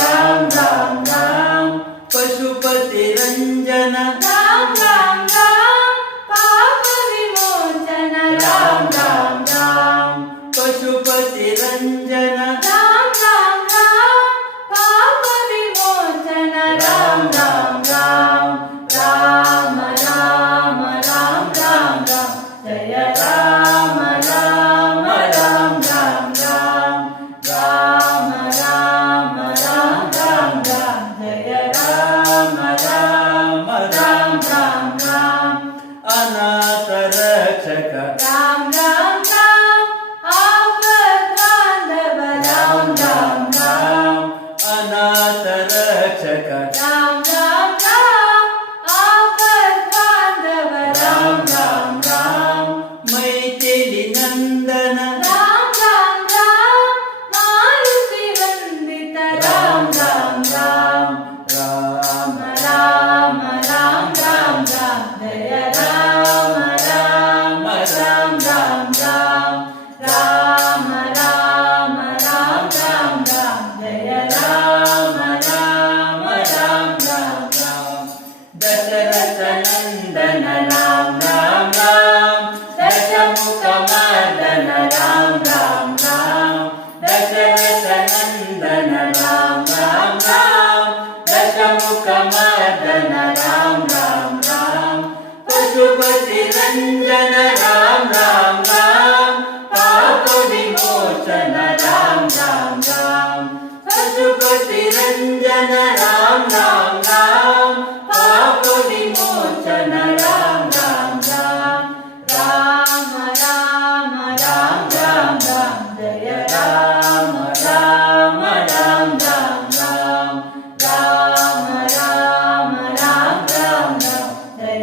राम राम राम पशुपति रञ्जन राम राम राम पाप विमोचन राम Ana. दशनन्दन राम राम राम दशमुखमदन राम राम राम दशरथनन्दन Ram Ram Ram दशमुखमदन Ram Ram Ram पशुपतिरञ्जन Ram Ram Ram पापविमोचन Ram Ram Ram पशुपतिरञ्जन Ram Ram Ram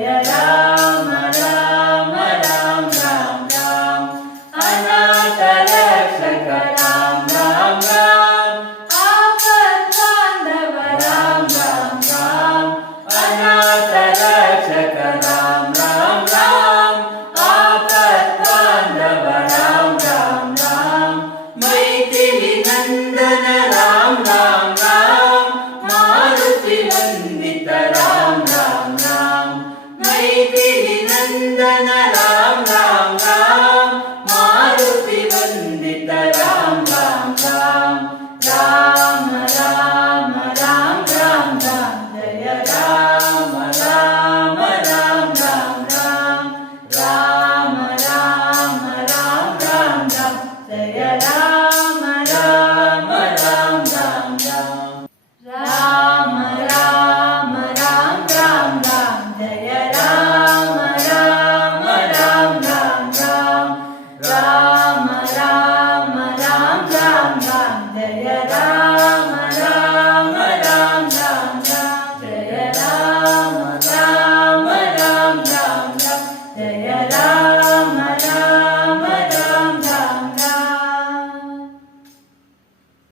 Yeah. गिरिनन्दन Ram Ram Ram Yeah, yeah, yeah.